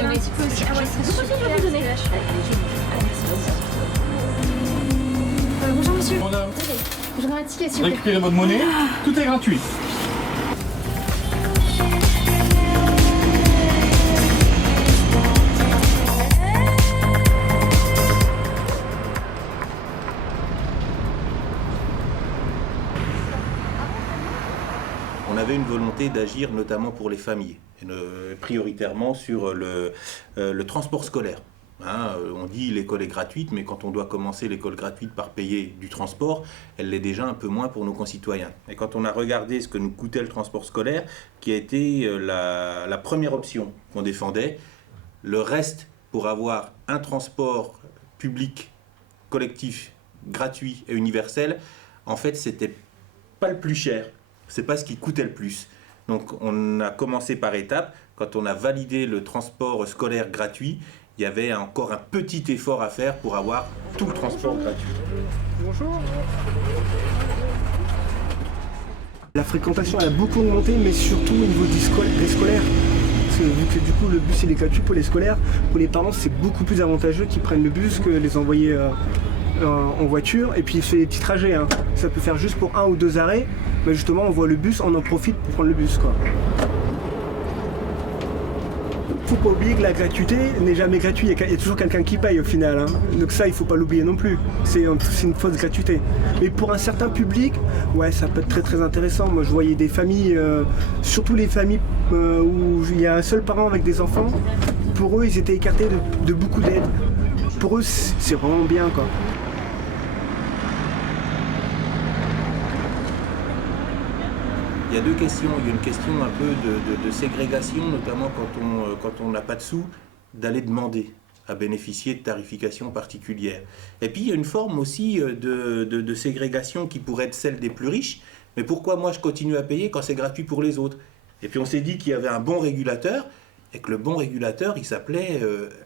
donner un petit peu aussi. Ah ouais, c'est possible de vous donner. Bonjour monsieur. Madame, Je voudrais un ticket s'il vous plaît. récupérez votre monnaie, tout est gratuit. On avait une volonté d'agir notamment pour les familles, et prioritairement sur le transport scolaire. Hein, on dit l'école est gratuite, mais quand on doit commencer l'école gratuite par payer du transport, elle l'est déjà un peu moins pour nos concitoyens. Et quand on a regardé ce que nous coûtait le transport scolaire, qui a été la première option qu'on défendait, le reste pour avoir un transport public, collectif, gratuit et universel, en fait, c'était pas le plus cher. C'est pas ce qui coûtait le plus. Donc on a commencé par étapes. Quand on a validé le transport scolaire gratuit, il y avait encore un petit effort à faire pour avoir tout le transport gratuit. Bonjour. La fréquentation elle a beaucoup augmenté, mais surtout au niveau des scolaires. Parce que vu que du coup le bus il est gratuit pour les scolaires, pour les parents c'est beaucoup plus avantageux qu'ils prennent le bus que les envoyer en voiture. Et puis il fait des petits trajets, hein. Ça peut faire juste pour 1 ou 2 arrêts. Mais justement on voit le bus, on en profite pour prendre le bus quoi. Faut pas oublier que la gratuité n'est jamais gratuite, il y a toujours quelqu'un qui paye au final, hein. Donc ça il faut pas l'oublier non plus, c'est une fausse gratuité. Mais pour un certain public, ouais ça peut être très très intéressant. Moi je voyais des familles, surtout les familles où il y a un seul parent avec des enfants, pour eux ils étaient écartés de beaucoup d'aides. Pour eux c'est vraiment bien quoi. Il y a deux questions. Il y a une question un peu de ségrégation, notamment quand on n'a pas de sous, d'aller demander à bénéficier de tarifications particulières. Et puis il y a une forme aussi de ségrégation qui pourrait être celle des plus riches. Mais pourquoi moi je continue à payer quand c'est gratuit pour les autres? Et puis on s'est dit qu'il y avait un bon régulateur, et que le bon régulateur, il s'appelait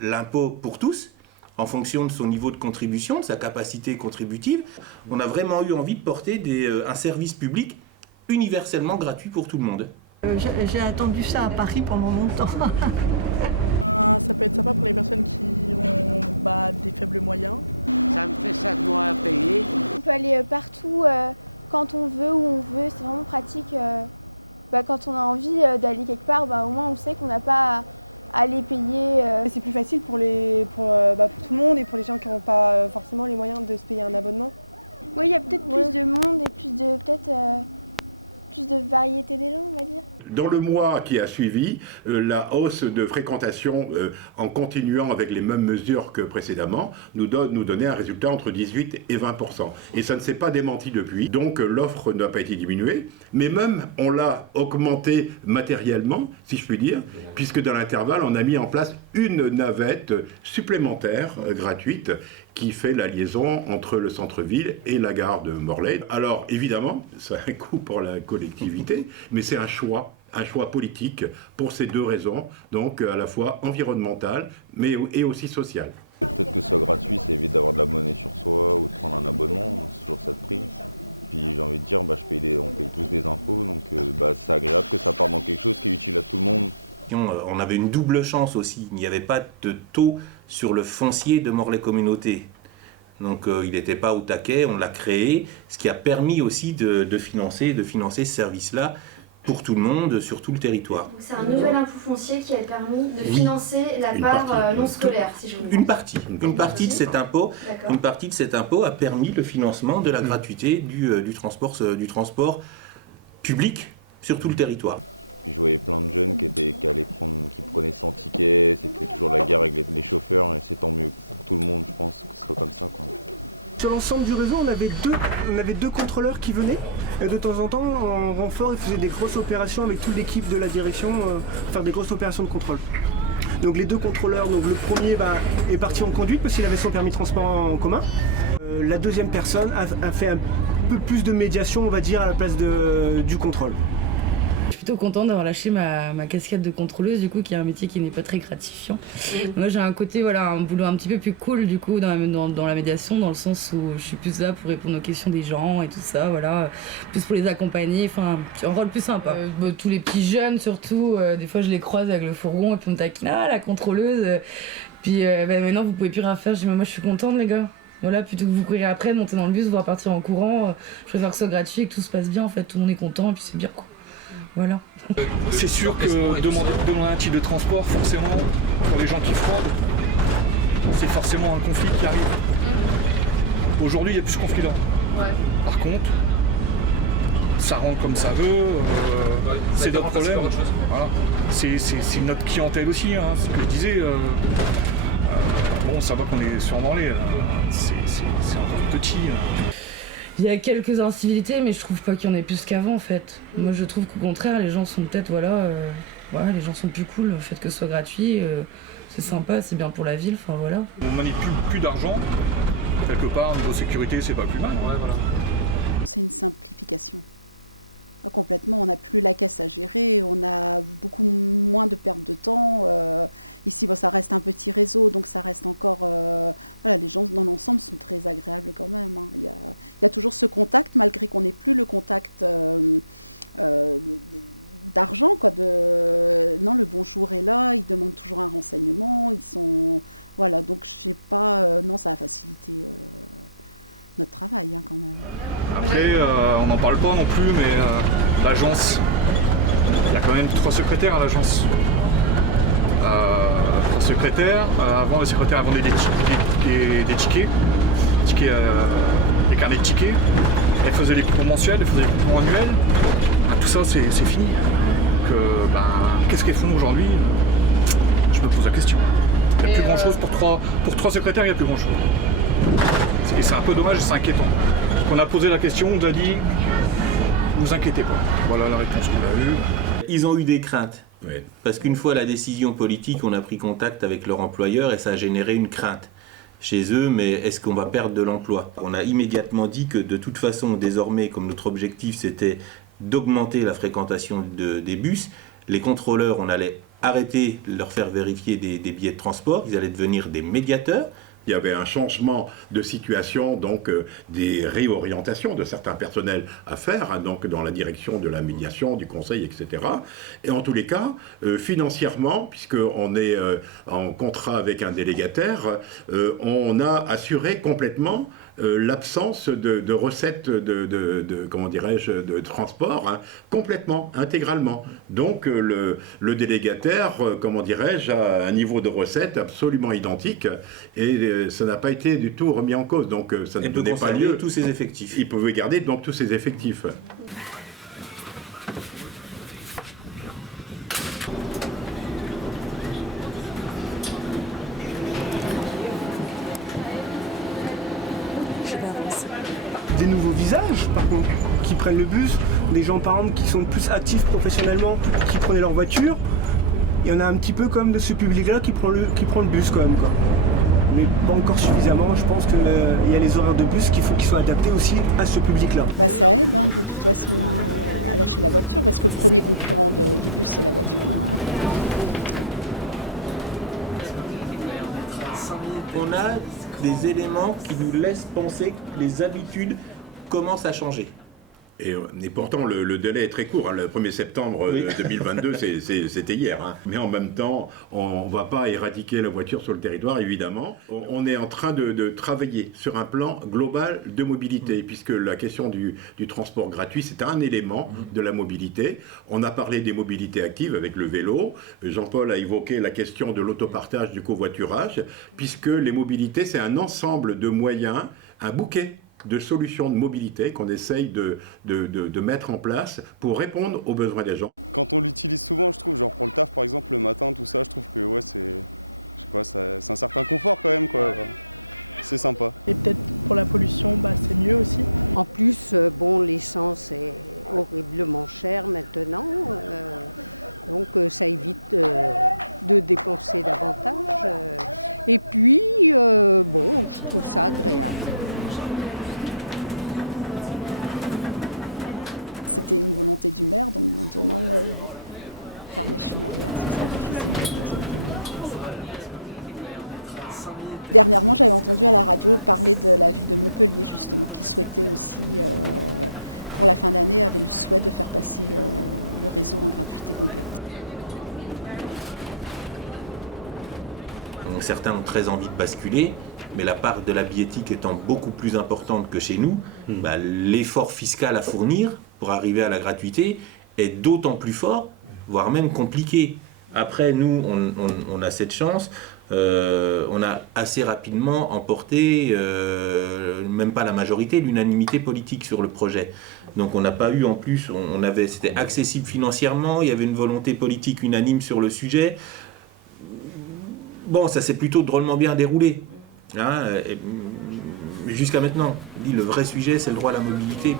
l'impôt pour tous, en fonction de son niveau de contribution, de sa capacité contributive. On a vraiment eu envie de porter un service public universellement gratuit pour tout le monde. J'ai attendu ça à Paris pendant longtemps. Dans le mois qui a suivi, la hausse de fréquentation, en continuant avec les mêmes mesures que précédemment, nous donnait un résultat entre 18 et 20%. Et ça ne s'est pas démenti depuis. Donc l'offre n'a pas été diminuée, mais même on l'a augmentée matériellement, si je puis dire, puisque dans l'intervalle, on a mis en place une navette supplémentaire gratuite qui fait la liaison entre le centre-ville et la gare de Morlaix. Alors évidemment, ça a un coût pour la collectivité, mais c'est un choix politique pour ces deux raisons, donc à la fois environnementale et aussi sociale. On avait une double chance aussi, il n'y avait pas de taux sur le foncier de Morlaix Communauté. Donc il n'était pas au taquet, on l'a créé, ce qui a permis aussi de financer ce service-là pour tout le monde, sur tout le territoire. C'est un nouvel impôt foncier qui a permis de financer la part non scolaire, si je me trompe. Une partie de cet impôt, a permis le financement de la gratuité du transport public sur tout le territoire. Sur l'ensemble du réseau, on avait deux contrôleurs qui venaient. Et de temps en temps, en renfort, ils faisaient des grosses opérations avec toute l'équipe de la direction, faire des grosses opérations de contrôle. Donc les deux contrôleurs, donc le premier est parti en conduite parce qu'il avait son permis de transport en commun. La deuxième personne a fait un peu plus de médiation, on va dire, à la place du contrôle. plutôt contente d'avoir lâché ma casquette de contrôleuse, du coup, qui est un métier qui n'est pas très gratifiant. Moi, j'ai un côté, voilà, un boulot un petit peu plus cool, du coup, dans la médiation, dans le sens où je suis plus là pour répondre aux questions des gens et tout ça, voilà, plus pour les accompagner, enfin, un rôle plus sympa. Tous les petits jeunes, surtout, des fois, je les croise avec le fourgon et puis on me taquine, ah, la contrôleuse. Puis maintenant, vous pouvez plus rien faire. Je dis, mais moi, je suis contente, les gars. Voilà, plutôt que vous courir après, monter dans le bus, vous repartir en courant, je préfère que ce soit gratuit et que tout se passe bien, en fait, tout le monde est content et puis c'est bien, quoi. Voilà. C'est sûr que demander un titre de transport, forcément, pour les gens qui fraudent, c'est forcément un conflit qui arrive. Aujourd'hui, il y a plus ce conflit-là. Ouais. Par contre, ça rentre comme ça veut, c'est notre problème. Voilà. C'est notre clientèle aussi, hein, ce que je disais. Bon, ça va qu'on est suremballé, c'est encore petit. Il y a quelques incivilités, mais je trouve pas qu'il y en ait plus qu'avant, en fait. Moi, je trouve qu'au contraire, les gens sont peut-être, voilà, les gens sont plus cool. Le fait que ce soit gratuit, c'est sympa, c'est bien pour la ville, enfin voilà. On manipule plus d'argent, quelque part, au niveau sécurité, c'est pas plus mal. Ouais, voilà. Après, on n'en parle pas non plus, mais l'agence, il y a quand même 3 secrétaires à l'agence. 3 secrétaires. Avant, les secrétaires vendaient des tickets, des carnets de tickets. Elles faisaient les coupons mensuels, elles faisaient les coupons annuels. Tout ça, c'est fini. Qu'est-ce qu'elles font aujourd'hui? Je me pose la question. Il n'y a plus grand-chose pour 3 secrétaires, il n'y a plus grand-chose. Et c'est un peu dommage et c'est inquiétant. On a posé la question, on nous a dit « vous inquiétez pas ». Voilà la réponse qu'on a eue. Ils ont eu des craintes. Oui. Parce qu'une fois la décision politique, on a pris contact avec leur employeur et ça a généré une crainte chez eux, mais est-ce qu'on va perdre de l'emploi? On a immédiatement dit que de toute façon, désormais, comme notre objectif c'était d'augmenter la fréquentation des bus, les contrôleurs, on allait arrêter de leur faire vérifier des billets de transport, ils allaient devenir des médiateurs. Il y avait un changement de situation, donc des réorientations de certains personnels à faire, hein, donc dans la direction de la médiation, du conseil, etc. Et en tous les cas, financièrement, puisqu'on est en contrat avec un délégataire, on a assuré complètement l'absence de recettes comment dirais-je, de transport, hein, complètement, intégralement. Donc le délégataire, comment dirais-je, a un niveau de recettes absolument identique et ça n'a pas été du tout remis en cause. Donc ça ne donnait pas lieu. Tous ses effectifs. Il pouvait garder donc tous ses effectifs. Des nouveaux visages, par contre, qui prennent le bus, des gens, par exemple, qui sont plus actifs professionnellement, qui prenaient leur voiture. Il y en a un petit peu comme de ce public-là qui prend le bus, quand même, quoi. Mais pas encore suffisamment. Je pense qu'il y a les horaires de bus qu'il faut qu'ils soient adaptés aussi à ce public-là. On a des éléments qui nous laissent penser que les habitudes commencent à changer. Et pourtant, le délai est très court. Hein. Le 1er septembre 2022, c'était hier. Hein. Mais en même temps, on ne va pas éradiquer la voiture sur le territoire, évidemment. On est en train de travailler sur un plan global de mobilité, puisque la question du transport gratuit, c'est un élément de la mobilité. On a parlé des mobilités actives avec le vélo. Jean-Paul a évoqué la question de l'autopartage, du covoiturage, puisque les mobilités, c'est un ensemble de moyens, un bouquet de solutions de mobilité qu'on essaye de mettre en place pour répondre aux besoins des gens. certains ont très envie de basculer, mais la part de la billettique étant beaucoup plus importante que chez nous, l'effort fiscal à fournir pour arriver à la gratuité est d'autant plus fort, voire même compliqué. Après, nous, on a cette chance. On a assez rapidement emporté, même pas la majorité, l'unanimité politique sur le projet. Donc on n'a pas eu en plus, c'était accessible financièrement, il y avait une volonté politique unanime sur le sujet. Bon, ça s'est plutôt drôlement bien déroulé. Hein, jusqu'à maintenant. Le vrai sujet, c'est le droit à la mobilité.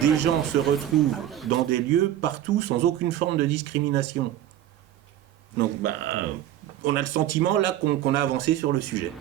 Des gens se retrouvent dans des lieux partout sans aucune forme de discrimination. Donc, on a le sentiment là qu'on a avancé sur le sujet.